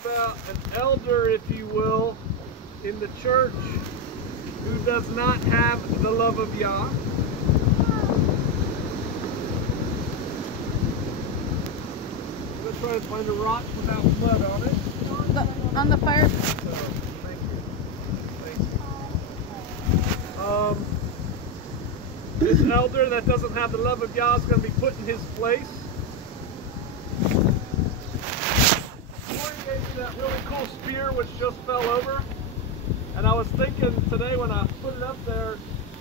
about an elder, if you will, in the church who does not have the love of Yah. I'm going to try and find a rock without mud on it. On the fire. So, thank you. Thank you. This elder that doesn't have the love of Yah is going to be put in his place. Corey gave me that really cool spear which just fell over. And I was thinking today when I put it up there,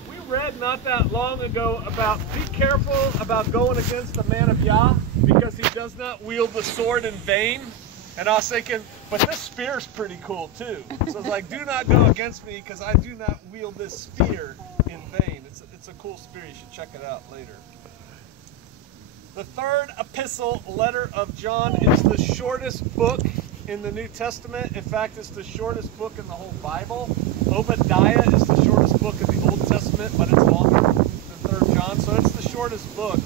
we read not that long ago about be careful about going against the man of Yah because he does not wield the sword in vain. And I was thinking, but this spear's pretty cool too. So it's like, do not go against me because I do not wield this spear in vain. It's a cool spear. You should check it out later. The third epistle, letter of John, is the shortest book in the New Testament. In fact, it's the shortest book in the whole Bible. Obadiah is the shortest book in the Old Testament, but it's longer than 3rd John. So it's the shortest book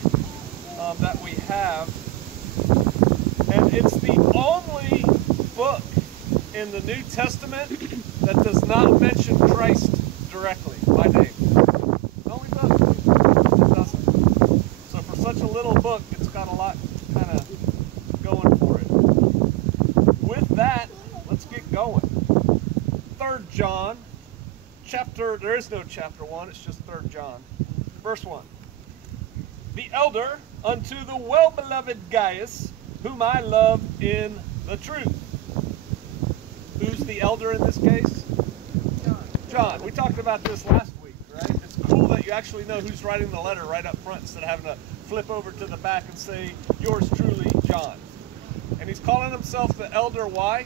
that we have. And it's the only book in the New Testament that does not mention Christ directly by name. The only book that doesn't. So for such a little book, it's got a lot kind of going for it. With that, let's get going. 3rd John, there is no chapter 1, it's just 3rd John. Verse 1. The elder unto the well-beloved Gaius, whom I love in the truth. Who's the elder in this case? John. We talked about this last week, right? It's cool that you actually know who's writing the letter right up front instead of having to flip over to the back and say, yours truly, John. And he's calling himself the elder. Why?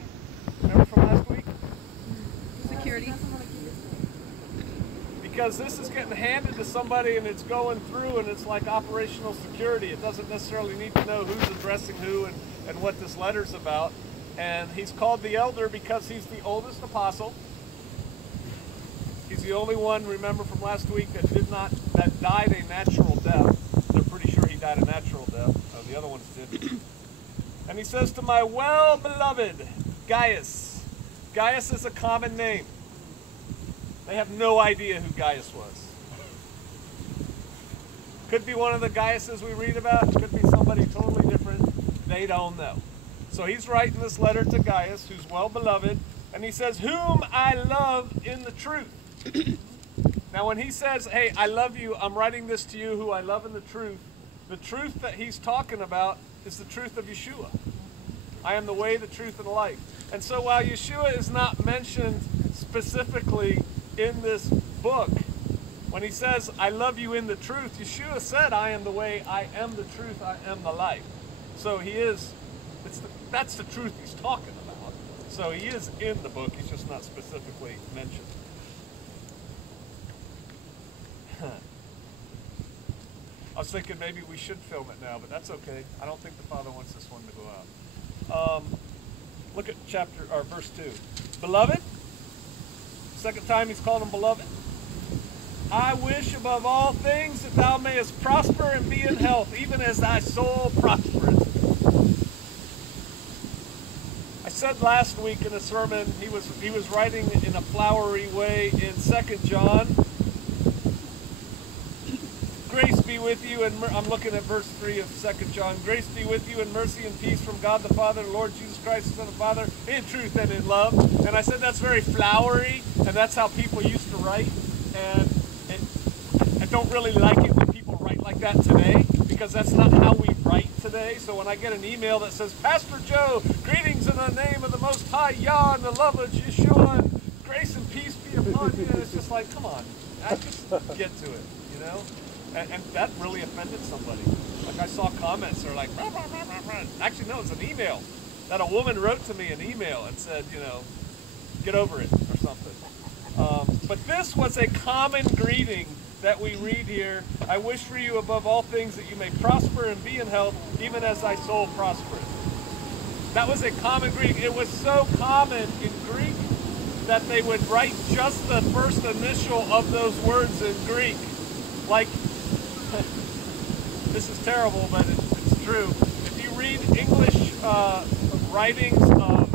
Remember from last week? Security. Because this is getting handed to somebody and it's going through and it's like operational security. It doesn't necessarily need to know who's addressing who and what this letter's about. And he's called the elder because he's the oldest apostle. He's the only one, remember from last week, that died a natural death. They're pretty sure he died a natural death. The other ones didn't. And he says to my well-beloved Gaius. Gaius is a common name. They have no idea who Gaius was. Could be one of the Gaiuses we read about. Could be somebody totally different. They don't know. So he's writing this letter to Gaius, who's well-beloved. And he says, whom I love in the truth. Now when he says, hey, I love you, I'm writing this to you who I love in the truth that he's talking about is the truth of Yeshua. I am the way, the truth, and the life. And so while Yeshua is not mentioned specifically in this book, when he says, I love you in the truth, Yeshua said, I am the way, I am the truth, I am the life. So he is, that's the truth he's talking about. So he is in the book, he's just not specifically mentioned. I was thinking maybe we should film it now, but that's okay. I don't think the Father wants this one to go out. Look at verse 2. Beloved, second time he's called him beloved. I wish above all things that thou mayest prosper and be in health, even as thy soul prospereth. I said last week in a sermon, he was writing in a flowery way in 2nd John. Grace be with you, and I'm looking at verse 3 of 2nd John. Grace be with you and mercy and peace from God the Father, and Lord Jesus Christ, the Son of the Father, in truth and in love. And I said that's very flowery, and that's how people used to write. And I don't really like it when people write like that today, because that's not how we write today. So when I get an email that says, Pastor Joe, greetings in the name of the Most High Yah and the love of Yeshua, and grace and peace be upon you, and it's just like, come on, just get to it, you know? And that really offended somebody. Like I saw comments that are like, rah, rah, rah, rah, rah. Actually, no, it's an email that a woman wrote to me, an email, and said, you know, get over it or something. But this was a common greeting that we read here. I wish for you above all things that you may prosper and be in health, even as thy soul prospereth. That was a common greeting. It was so common in Greek that they would write just the first initial of those words in Greek. Like, this is terrible, but it's true. If you read English writings of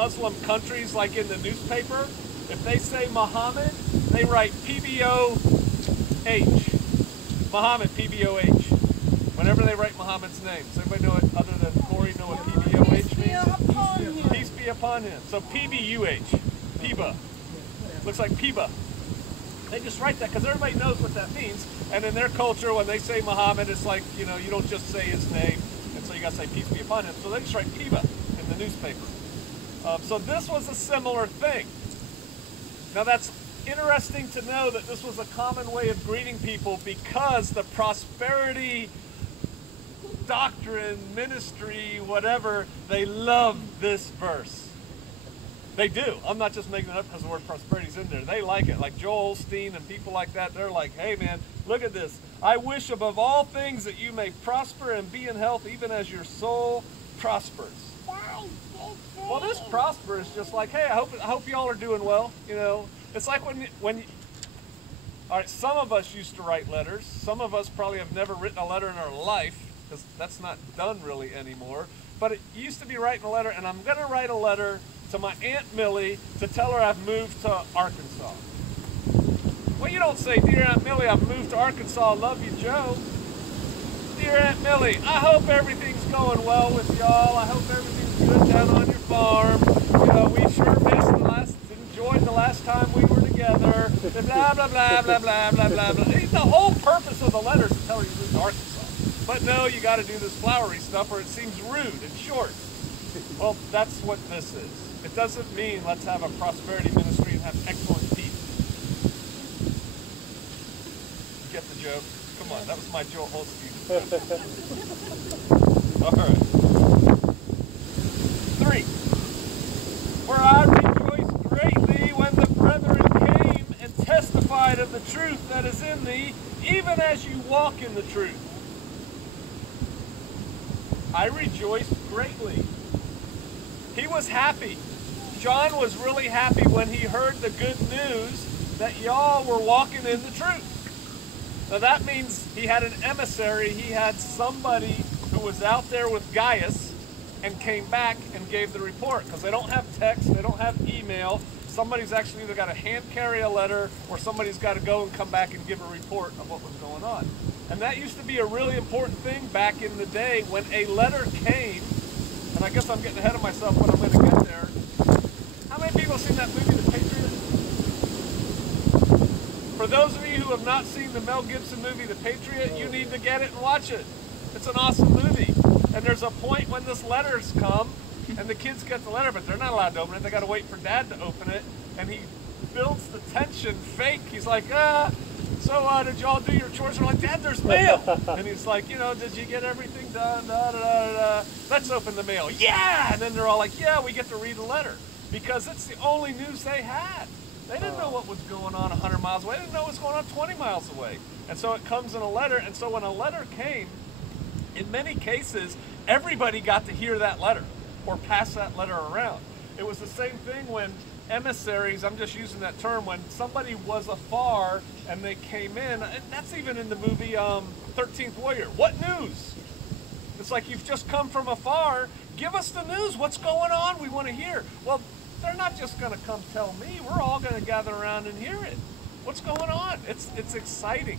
Muslim countries, like in the newspaper, if they say Muhammad, they write P-B-O-H. Muhammad, P-B-O-H. Whenever they write Muhammad's name. Does anybody know it other than Corey know what P-B-O-H means? Peace be upon him. So P-B-U-H. Piba. Looks like Piba. They just write that because everybody knows what that means. And in their culture, when they say Muhammad, it's like, you know, you don't just say his name. And so you got to say peace be upon him. So they just write Piba in the newspaper. So this was a similar thing. Now that's interesting to know that this was a common way of greeting people because the prosperity doctrine, ministry, whatever, they love this verse. They do. I'm not just making it up because the word prosperity is in there. They like it. Like Joel Osteen and people like that, they're like, hey man, look at this. I wish above all things that you may prosper and be in health even as your soul prospers. Well, this prosper is just like, hey, I hope y'all are doing well. You know, it's like when all right, some of us used to write letters. Some of us probably have never written a letter in our life because that's not done really anymore. But it used to be writing a letter, and I'm going to write a letter to my Aunt Millie to tell her I've moved to Arkansas. Well, you don't say, dear Aunt Millie, I've moved to Arkansas, love you, Joe. Dear Aunt Millie, I hope everything's going well with y'all. I hope everything's good down on your farm. You know, we sure enjoyed the last time we were together. Blah, blah, blah, blah, blah, blah, blah, blah. The whole purpose of the letter is to tell her you moved to Arkansas. But no, you got to do this flowery stuff or it seems rude and short. Well, that's what this is. It doesn't mean let's have a prosperity ministry and have excellent people. Get the joke? Come on, that was my Joel Osteen. All right. 3. Where I rejoiced greatly when the brethren came and testified of the truth that is in thee, even as you walk in the truth. I rejoiced greatly. He was happy. John was really happy when he heard the good news that y'all were walking in the truth. Now that means he had an emissary. He had somebody who was out there with Gaius and came back and gave the report because they don't have text, they don't have email. Somebody's actually either got to hand carry a letter or somebody's got to go and come back and give a report of what was going on. And that used to be a really important thing back in the day when a letter came. And I guess I'm getting ahead of myself when I'm going to get there. How many people have seen that movie, The Patriot? For those of you who have not seen the Mel Gibson movie, The Patriot, you need to get it and watch it. It's an awesome movie. And there's a point when this letter's come, and the kids get the letter, but they're not allowed to open it. They got to wait for Dad to open it. And he builds the tension fake. He's like, so did y'all do your chores? We're like, Dad, there's mail. And he's like, you know, did you get everything done? Da, da, da, da. Let's open the mail. Yeah! And then they're all like, yeah, we get to read a letter. Because it's the only news they had. They didn't know what was going on 100 miles away. They didn't know what was going on 20 miles away. And so it comes in a letter. And so when a letter came, in many cases, everybody got to hear that letter or pass that letter around. It was the same thing when emissaries, I'm just using that term, when somebody was afar and they came in, and that's even in the movie 13th Warrior. What news? It's like, you've just come from afar, give us the news, what's going on, we want to hear. Well, they're not just going to come tell me, we're all going to gather around and hear it. What's going on? It's exciting.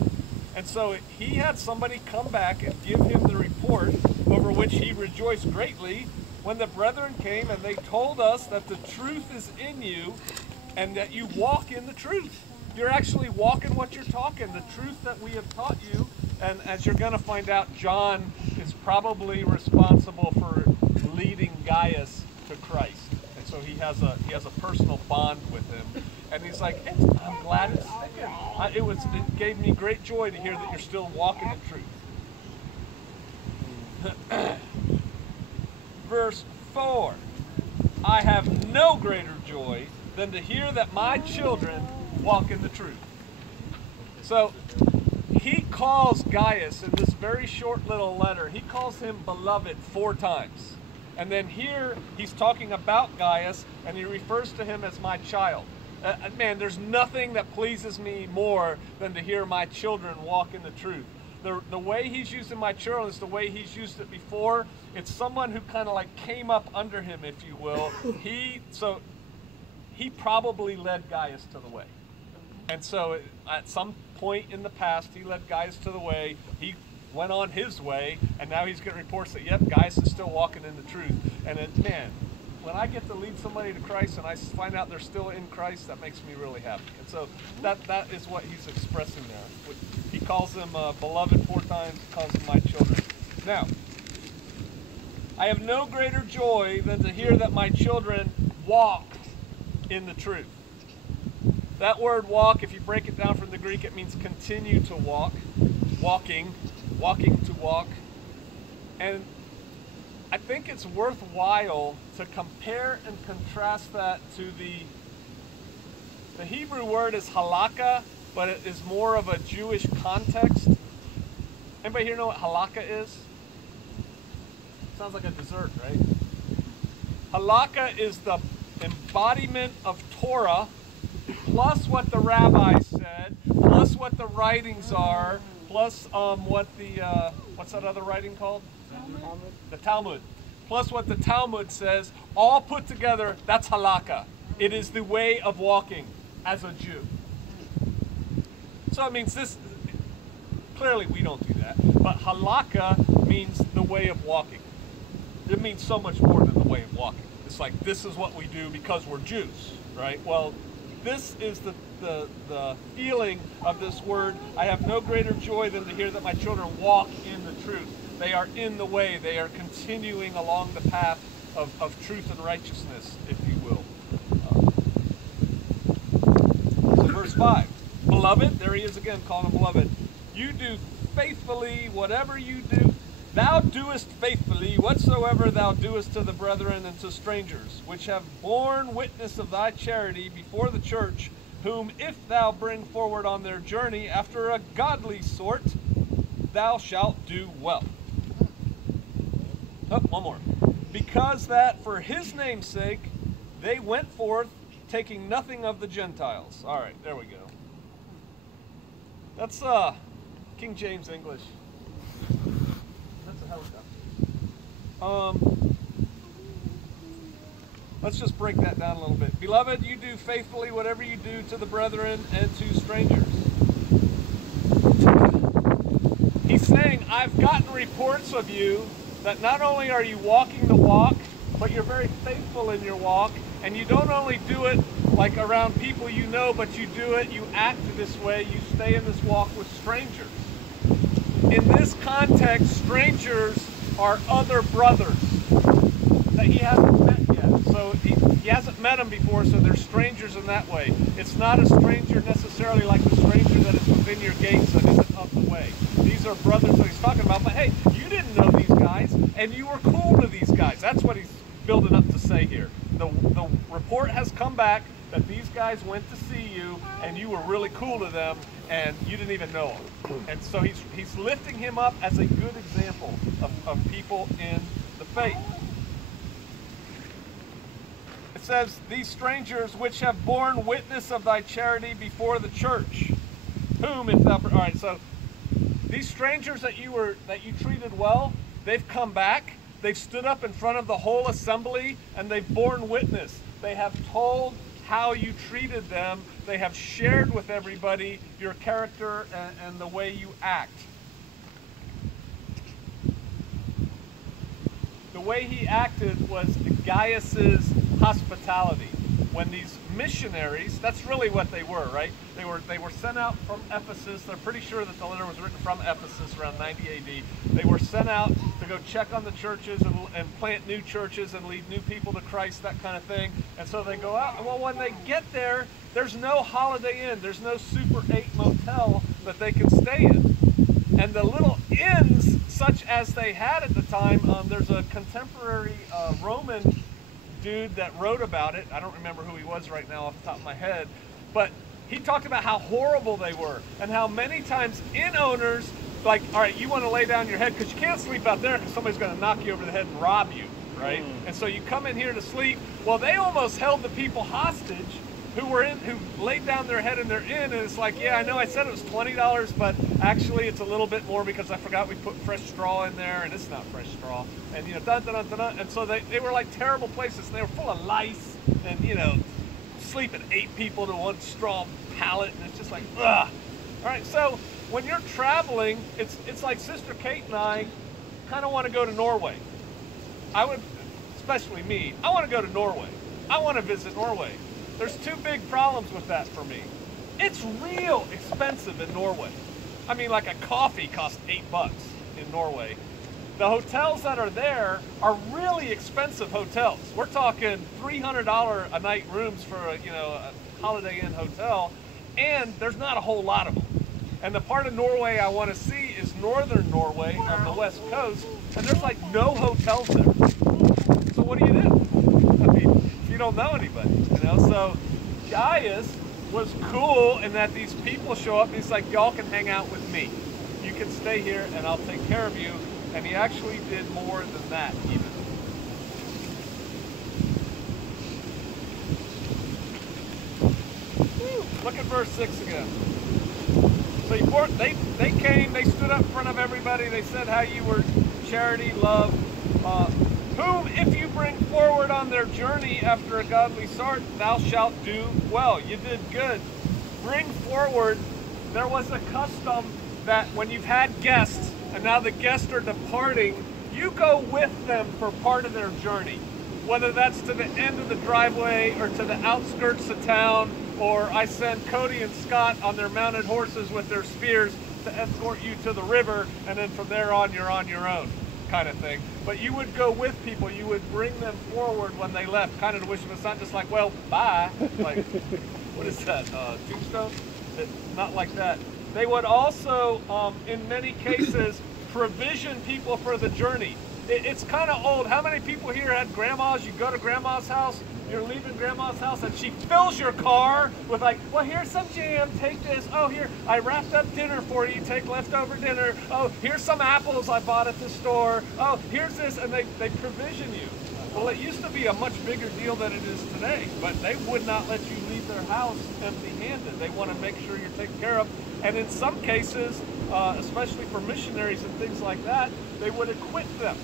And so he had somebody come back and give him the report, over which he rejoiced greatly when the brethren came and they told us that the truth is in you and that you walk in the truth. You're actually walking what you're talking, the truth that we have taught you. And as you're going to find out, John is probably responsible for leading Gaius to Christ. And so he has a personal bond with him. And he's like, I'm glad it's sticking. It gave me great joy to hear that you're still walking in truth. Verse 4, I have no greater joy than to hear that my children walk in the truth. So he calls Gaius in this very short little letter, he calls him beloved 4 times. And then here he's talking about Gaius and he refers to him as my child. Man, there's nothing that pleases me more than to hear my children walk in the truth. the way he's using my children is the way he's used it before. It's someone who kind of like came up under him, if you will. He probably led Gaius to the way. And so at some point in the past, he led Gaius to the way. He went on his way, and now he's getting reports that, yep, Gaius is still walking in the truth. And then, man, when I get to lead somebody to Christ and I find out they're still in Christ, that makes me really happy. And so that is what he's expressing there. He calls them beloved 4 times, he calls them my children. Now, I have no greater joy than to hear that my children walked in the truth. That word walk, if you break it down from the Greek, it means continue to walk, walking to walk. And I think it's worthwhile to compare and contrast that to the Hebrew word is halakha, but it is more of a Jewish context. Anybody here know what halakha is? Sounds like a dessert, right? Halakha is the embodiment of Torah, plus what the rabbi said, plus what the writings are, plus what the, what's that other writing called? Talmud. The Talmud. Plus what the Talmud says, all put together, that's halakha. It is the way of walking as a Jew. So it means this, clearly we don't do that, but halakha means the way of walking. It means so much more than the way of walking. It's like, this is what we do because we're Jews, right? Well, this is the feeling of this word. I have no greater joy than to hear that my children walk in the truth. They are in the way. They are continuing along the path of truth and righteousness, if you will. So verse 5. Beloved, there he is again, calling him beloved. You do faithfully whatever you do. Thou doest faithfully whatsoever thou doest to the brethren and to strangers, which have borne witness of thy charity before the church, whom if thou bring forward on their journey after a godly sort, thou shalt do well. Oh, one more. Because that for his name's sake they went forth, taking nothing of the Gentiles. All right, there we go. That's King James English. That's a helicopter. Let's just break that down a little bit. Beloved, you do faithfully whatever you do to the brethren and to strangers. He's saying, I've gotten reports of you that not only are you walking the walk, but you're very faithful in your walk, and you don't only do it like around people you know, but you do it, you act this way, you stay in this walk with strangers. In this context, strangers are other brothers that he hasn't met yet. So he hasn't met them before, so they're strangers in that way. It's not a stranger necessarily like the stranger that is within your gates that isn't of the way. These are brothers that he's talking about, but hey, you didn't know these guys, and you were cool to these guys. That's what he's building up to say here. The report has come back that these guys went to see you, and you were really cool to them, and you didn't even know them. And so he's lifting him up as a good example of people in the faith. It says, these strangers which have borne witness of thy charity before the church, whom if thou... All right, so these strangers that you treated well, they've come back, they've stood up in front of the whole assembly, and they've borne witness. They have told how you treated them. They have shared with everybody your character and the way you act. The way he acted was Gaius's hospitality. When these missionaries, that's really what they were, right? They were sent out from Ephesus. They're pretty sure that the letter was written from Ephesus around 90 AD. They were sent out to go check on the churches and plant new churches and lead new people to Christ, that kind of thing. And so they go out. Well, when they get there, there's no Holiday Inn. There's no Super 8 motel that they can stay in. And the little inns, such as they had at the time, there's a contemporary Roman dude that wrote about it. I don't remember who he was right now off the top of my head, but he talked about how horrible they were and how many times inn owners, like, all right, you want to lay down your head because you can't sleep out there because somebody's going to knock you over the head and rob you, right? And so you come in here to sleep. Well, they almost held the people hostage who laid down their head in their inn, and it's like, yeah, I know I said it was $20, but actually it's a little bit more because I forgot we put fresh straw in there, and it's not fresh straw, and dun, dun, dun, dun, dun. And so they were like terrible places. They were full of lice, and sleeping 8 people to one straw pallet, and it's just like, ugh. All right, so when you're traveling, it's like Sister Kate and I kind of want to go to Norway. I would, especially me, I want to go to Norway. I want to visit Norway. There's 2 big problems with that for me. It's real expensive in Norway. I mean, like a coffee costs $8 in Norway. The hotels that are there are really expensive hotels. We're talking $300 a night rooms for a Holiday Inn hotel, and there's not a whole lot of them. And the part of Norway I want to see is northern Norway on the west coast, and there's like no hotels there. So what do you do? I mean, if you don't know anybody, So Gaius was cool in that these people show up and he's like, y'all can hang out with me. You can stay here and I'll take care of you. And he actually did more than that even. Look at verse 6 again. So they came, they stood up in front of everybody, they said how you were charity, love, whom if you bring forward on their journey after a godly sort, thou shalt do well. You did good. Bring forward, there was a custom that when you've had guests, and now the guests are departing, you go with them for part of their journey. Whether that's to the end of the driveway or to the outskirts of town, or I send Cody and Scott on their mounted horses with their spears to escort you to the river, and then from there on you're on your own, kind of thing. But you would go with people, you would bring them forward when they left, kind of to wish them. It's not just like, well, bye. Like, what is that, tombstone? Not like that. They would also, in many cases, provision people for the journey. It's kind of old. How many people here had grandmas? You go to grandma's house, you're leaving grandma's house, and she fills your car with like, well, here's some jam, take this. Oh, here, I wrapped up dinner for you, take leftover dinner. Oh, here's some apples I bought at the store. Oh, here's this, and they provision you. Well, it used to be a much bigger deal than it is today, but they would not let you leave their house empty-handed. They want to make sure you're taken care of. And in some cases, especially for missionaries and things like that, they would equip them.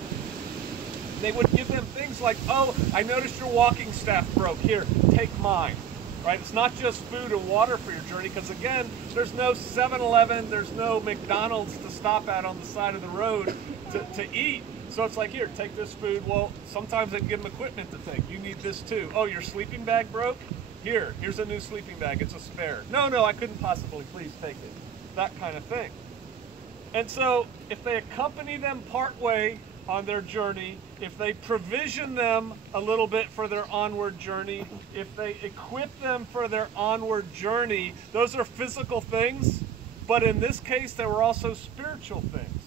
They would give them things like, oh, I noticed your walking staff broke. Here, take mine. Right? It's not just food and water for your journey, because again, there's no 7-Eleven, there's no McDonald's to stop at on the side of the road to eat. So it's like, here, take this food. Well, sometimes they give them equipment to take. You need this too. Oh, your sleeping bag broke? Here's a new sleeping bag. It's a spare. No, I couldn't possibly. Please take it. That kind of thing. And so if they accompany them partway on their journey, if they provision them a little bit for their onward journey, if they equip them for their onward journey, those are physical things, but in this case, they were also spiritual things,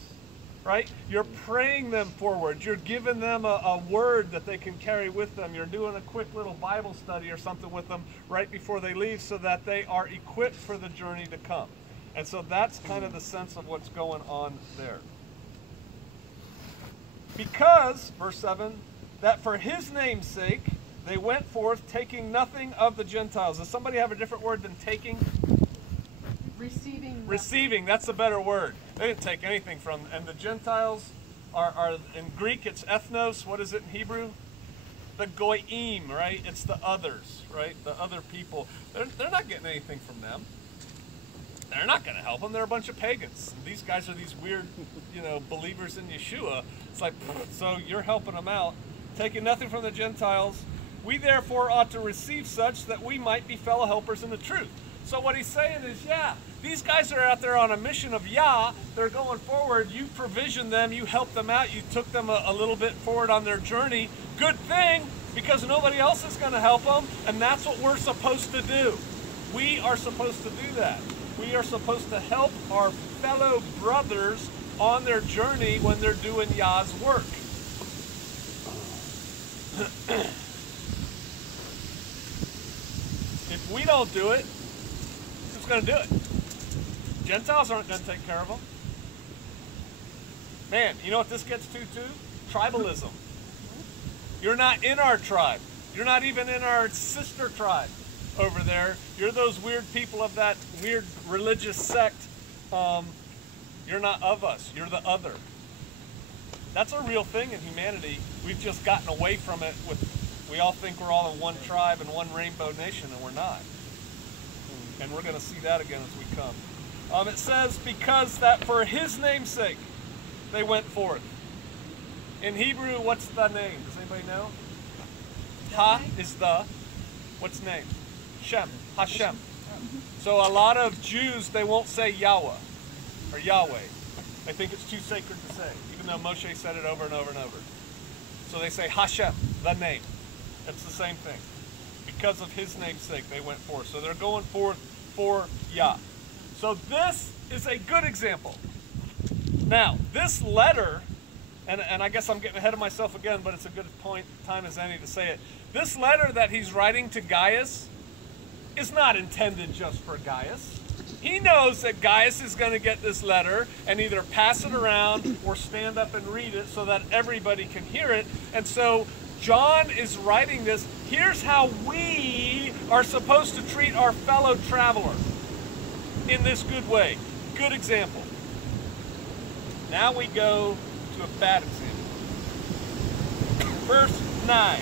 right? You're praying them forward. You're giving them a word that they can carry with them. You're doing a quick little Bible study or something with them right before they leave so that they are equipped for the journey to come. And so that's kind of the sense of what's going on there. Because, verse 7, that for his name's sake they went forth taking nothing of the Gentiles. Does somebody have a different word than taking? Receiving. Receiving, that's a better word. They didn't take anything from them. And the Gentiles are in Greek, it's ethnos. What is it in Hebrew? The goyim, right? It's the others, right? The other people. They're not getting anything from them. They're not going to help them. They're a bunch of pagans. These guys are these weird, believers in Yeshua. It's like, so you're helping them out, taking nothing from the Gentiles. We therefore ought to receive such that we might be fellow helpers in the truth. So what he's saying is, yeah, these guys are out there on a mission of Yah. They're going forward. You provisioned them. You helped them out. You took them a little bit forward on their journey. Good thing, because nobody else is going to help them, and that's what we're supposed to do. We are supposed to do that. We are supposed to help our fellow brothers on their journey when they're doing Yah's work. If we don't do it, who's going to do it? Gentiles aren't going to take care of them. Man, you know what this gets to too? Tribalism. You're not in our tribe. You're not even in our sister tribe. over there. You're those weird people of that weird religious sect. You're not of us. You're the other. That's a real thing in humanity. We've just gotten away from it. We all think we're all in one tribe and one rainbow nation, and we're not. And we're going to see that again as we come. It says, because that for his name's sake they went forth. In Hebrew, what's the name? Does anybody know? Ha is the. What's name? Shem. Hashem. So a lot of Jews, they won't say Yahweh or Yahweh. They think it's too sacred to say, even though Moshe said it over and over and over. So they say Hashem, the name. It's the same thing. Because of his name's sake, they went forth. So they're going forth for Yah. So this is a good example. Now, this letter, and I guess I'm getting ahead of myself again, but it's a good time as any to say it. This letter that he's writing to Gaius is not intended just for Gaius. He knows that Gaius is going to get this letter and either pass it around or stand up and read it so that everybody can hear it. And so John is writing this. Here's how we are supposed to treat our fellow traveler in this good way. Good example. Now we go to a bad example. Verse 9.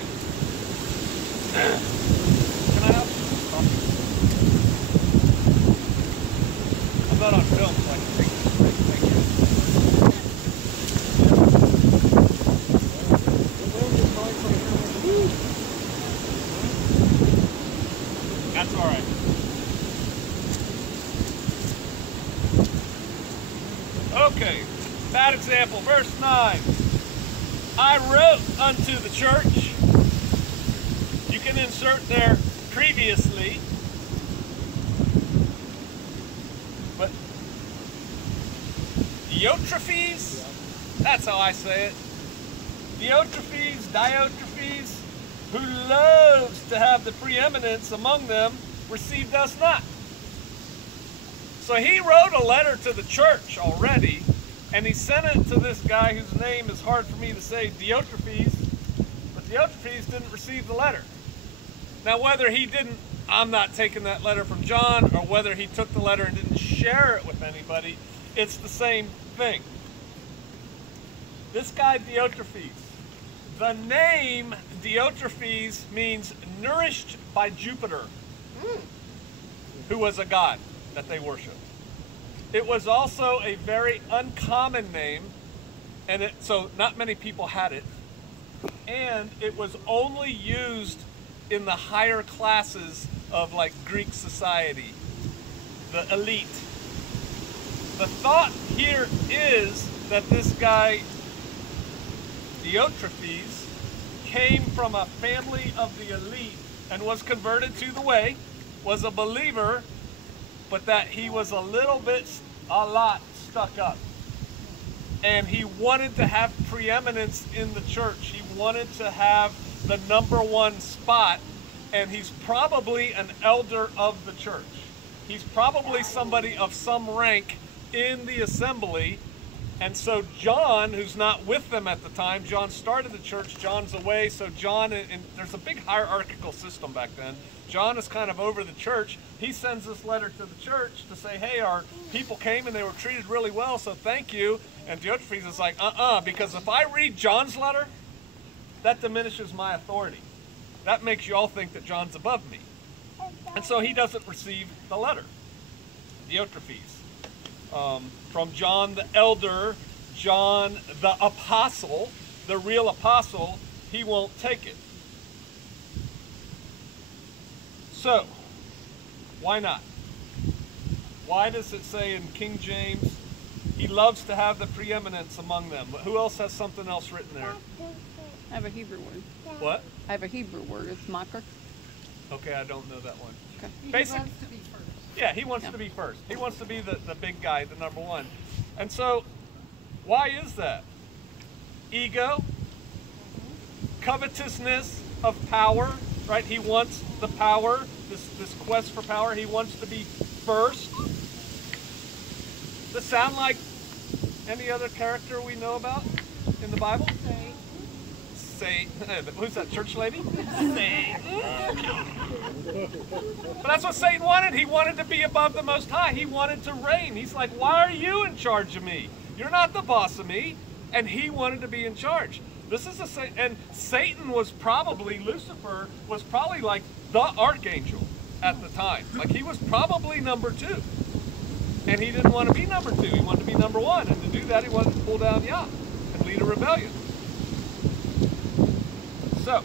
Can I help you? I'm not on film, so I can take this break. Thank you. That's all right. Okay, bad example, verse 9. I wrote unto the church. You can insert there previously. But Diotrephes, that's how I say it. Diotrephes, who loves to have the preeminence among them, received us not. So he wrote a letter to the church already, and he sent it to this guy whose name is hard for me to say, Diotrephes, but Diotrephes didn't receive the letter. Now whether he didn't, I'm not taking that letter from John, or whether he took the letter and didn't share it with anybody, it's the same thing. This guy Diotrephes, the name Diotrephes means nourished by Jupiter, who was a god that they worshiped. It was also a very uncommon name, and so not many people had it, and it was only used in the higher classes of like Greek society, the elite. The thought here is that this guy Diotrephes came from a family of the elite and was converted to the way, was a believer, but that he was a lot stuck up. And he wanted to have preeminence in the church. He wanted to have the #1 spot, and he's probably an elder of the church. He's probably somebody of some rank in the assembly. And so John, who's not with them at the time, John started the church, John's away, so John, and there's a big hierarchical system back then. John is kind of over the church. He sends this letter to the church to say, hey, our people came and they were treated really well, so thank you. And Diotrephes is like, because if I read John's letter, that diminishes my authority. That makes you all think that John's above me. And so he doesn't receive the letter. Diotrephes. From John the elder, John the apostle, the real apostle, he won't take it. So, why not? Why does it say in King James, he loves to have the preeminence among them? But who else has something else written there? I have a Hebrew word. What? I have a Hebrew word. It's mocker. Okay, I don't know that one. Okay. He Basic. wants to be first. Yeah, he wants to be first. He wants to be the big guy, the #1. And so, why is that? Ego, covetousness of power, right? He wants the power, this quest for power. He wants to be first. Does this sound like any other character we know about in the Bible? Say, who's that church lady? Satan. But that's what Satan wanted. He wanted to be above the Most High. He wanted to reign. He's like, why are you in charge of me? You're not the boss of me. And he wanted to be in charge. This is and Satan was probably, Lucifer was probably like the archangel at the time. Like he was probably number 2. And he didn't want to be number 2. He wanted to be number 1. And to do that, he wanted to pull down Yah and lead a rebellion. So,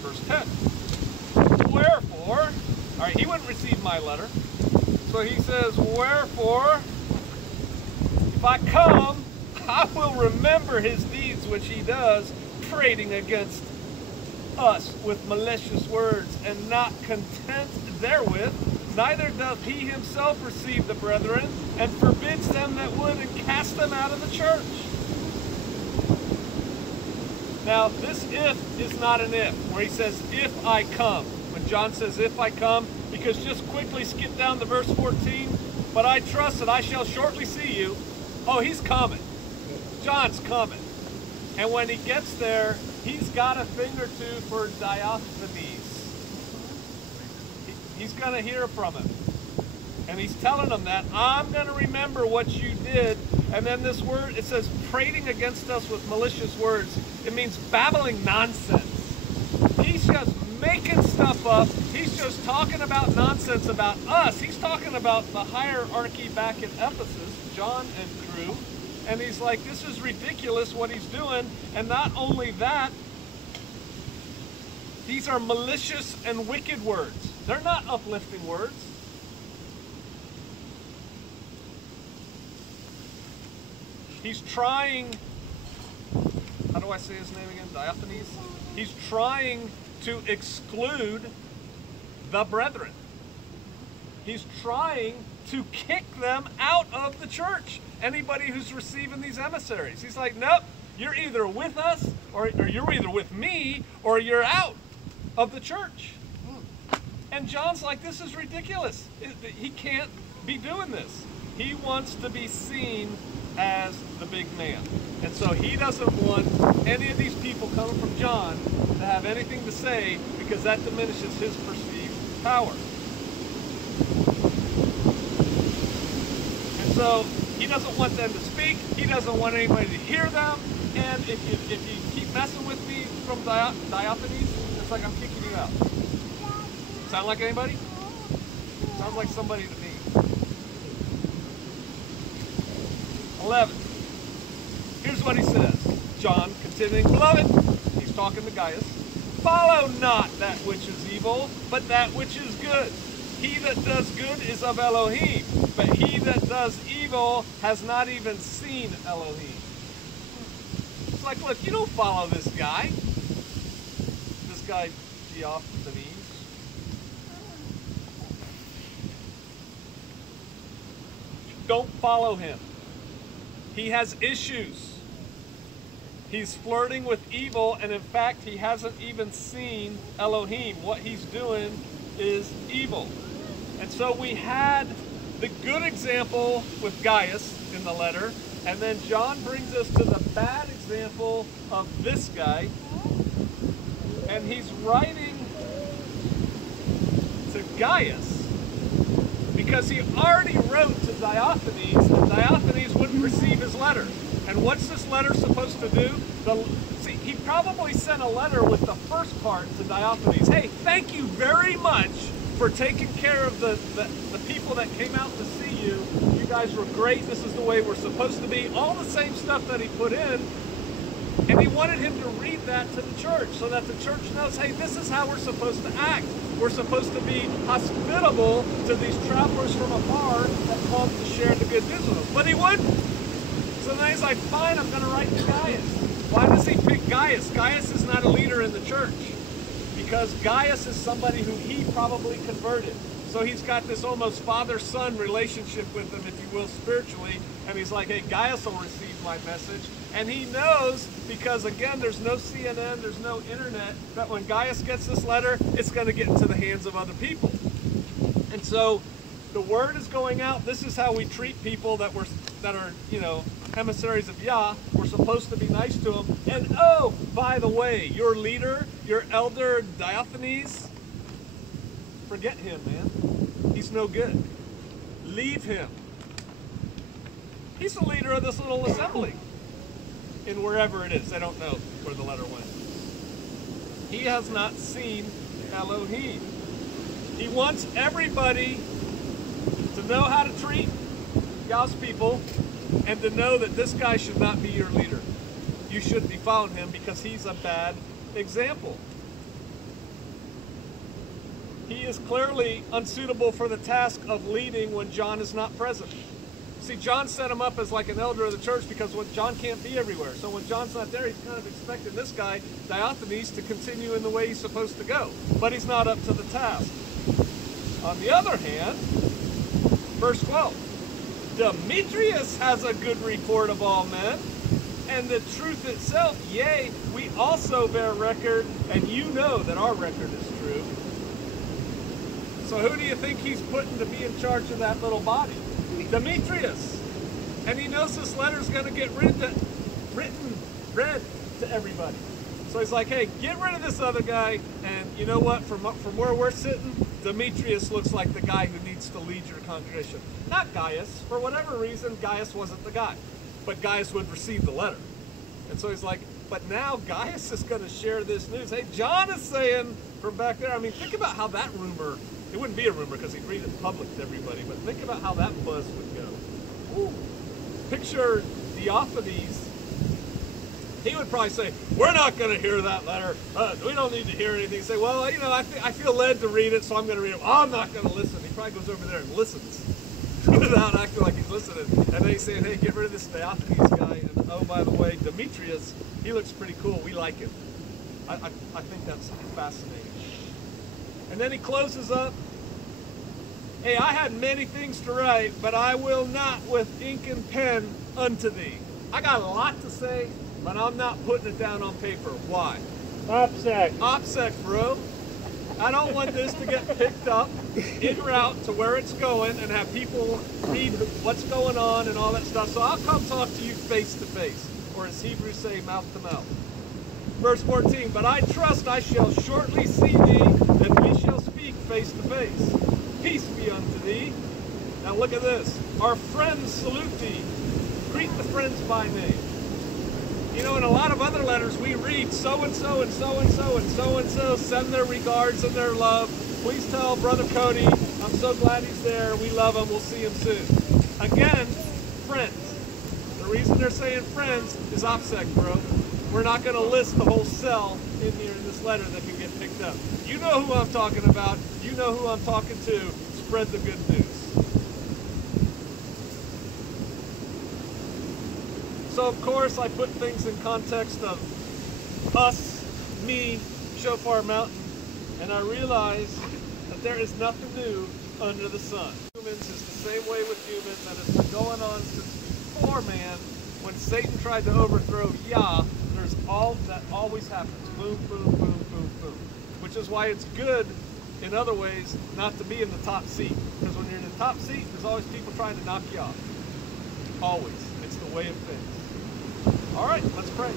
verse 10. Wherefore, all right, he wouldn't receive my letter. So he says, wherefore, if I come, I will remember his deeds which he does, prating against us with malicious words, and not content therewith, neither doth he himself receive the brethren, and forbids them that would, and cast them out of the church. Now, this if is not an if, where he says, if I come. When John says, if I come, because just quickly skip down to verse 14, but I trust that I shall shortly see you. Oh, he's coming. John's coming. And when he gets there, he's got a thing or two for Diothenes. He's going to hear from him. And he's telling them that, I'm going to remember what you did. And then this word, it says, prating against us with malicious words. It means babbling nonsense. He's just making stuff up. He's just talking about nonsense about us. He's talking about the hierarchy back in Ephesus, John and crew. And he's like, this is ridiculous what he's doing. And not only that, these are malicious and wicked words. They're not uplifting words. He's trying, how do I say his name again? Diothenes? He's trying to exclude the brethren. He's trying to kick them out of the church. Anybody who's receiving these emissaries. He's like, nope, you're either with us, or you're either with me, or you're out of the church. And John's like, this is ridiculous. He can't be doing this. He wants to be seen as the big man. And so he doesn't want any of these people coming from John to have anything to say, because that diminishes his perceived power. And so he doesn't want them to speak. He doesn't want anybody to hear them. And if you keep messing with me from Diothenes, it's like I'm kicking you out. Sound like anybody? Sounds like somebody to me. 11. Here's what he says. John continuing, beloved, he's talking to Gaius, follow not that which is evil, but that which is good. He that does good is of Elohim, but he that does evil has not even seen Elohim. It's like, look, you don't follow this guy. This guy, Diothenes. Don't follow him. He has issues. He's flirting with evil, and in fact, he hasn't even seen Elohim. What he's doing is evil. And so we had the good example with Gaius in the letter, and then John brings us to the bad example of this guy, and he's writing to Gaius because he already wrote to Diothenes, and Diothenes wouldn't receive his letter. And what's this letter supposed to do? See, he probably sent a letter with the first part to Diothenes. Hey, thank you very much for taking care of the people that came out to see you. You guys were great. This is the way we're supposed to be. All the same stuff that he put in. And he wanted him to read that to the church so that the church knows, hey, this is how we're supposed to act. We're supposed to be hospitable to these travelers from afar that come to share the good news with them. But he wouldn't. So then he's like, fine, I'm going to write to Gaius. Why does he pick Gaius? Gaius is not a leader in the church, because Gaius is somebody who he probably converted. So he's got this almost father-son relationship with him, if you will, spiritually. And he's like, hey, Gaius will receive my message. And he knows, because again, there's no CNN, there's no internet, that when Gaius gets this letter, it's going to get into the hands of other people. And so The word is going out. This is how we treat people that are, you know, emissaries of Yah. We're supposed to be nice to them. And oh, by the way, your leader, your elder Diothenes, forget him, man. He's no good. Leave him. He's the leader of this little assembly in wherever it is. I don't know where the letter went. He has not seen Elohim. He wants everybody to know how to treat God's people and to know that this guy should not be your leader. You shouldn't be following him because he's a bad example. He is clearly unsuitable for the task of leading when John is not present. See, John set him up as like an elder of the church because John can't be everywhere. So when John's not there, he's kind of expecting this guy, Diothenes, to continue in the way he's supposed to go. But he's not up to the task. On the other hand, verse 12, Demetrius has a good report of all men, and the truth itself, yea, we also bear record, and you know that our record is true. So who do you think he's putting to be in charge of that little body? Demetrius. And he knows this letter's going to get read to everybody. So he's like, hey, get rid of this other guy, and you know what, from where we're sitting, Demetrius looks like the guy who needs to lead your congregation. Not Gaius. For whatever reason, Gaius wasn't the guy. But Gaius would receive the letter. And so he's like, but now Gaius is going to share this news. Hey, John is saying from back there, I mean, think about how that rumor, it wouldn't be a rumor because he'd read it in public to everybody, but think about how that buzz would go. Ooh. Picture Diothenes. He would probably say, we're not going to hear that letter. We don't need to hear anything. Say, well, you know, I feel led to read it, so I'm going to read it. I'm not going to listen. He probably goes over there and listens without acting like he's listening. And then he's saying, hey, get rid of this Diothenes guy. And oh, by the way, Demetrius, he looks pretty cool. We like him. I think that's fascinating. And then he closes up. Hey, I had many things to write, but I will not with ink and pen unto thee. I got a lot to say, but I'm not putting it down on paper. Why? OPSEC. OPSEC, bro. I don't want this to get picked up en route to where it's going and have people read what's going on and all that stuff. So I'll come talk to you face to face, or as Hebrews say, mouth to mouth. Verse 14, but I trust I shall shortly see thee, and we shall speak face to face. Peace be unto thee. Now look at this. Our friends salute thee. Greet the friends by name. You know, in a lot of other letters we read so-and-so and so-and-so and so-and-so send their regards and their love. Please tell Brother Cody, I'm so glad he's there. We love him. We'll see him soon. Again, friends. The reason they're saying friends is OPSEC, bro. We're not going to list the whole cell in here in this letter that can get picked up. You know who I'm talking about. You know who I'm talking to. Spread the good news. So, of course, I put things in context of us, me, Shofar Mountain, and I realize that there is nothing new under the sun. Humans is the same way with humans that has been going on since before man. When Satan tried to overthrow Yah, there's that always happens. Boom, boom, boom, boom, boom. Which is why it's good, in other ways, not to be in the top seat. Because when you're in the top seat, there's always people trying to knock you off. Always. It's the way of things. All right, let's pray.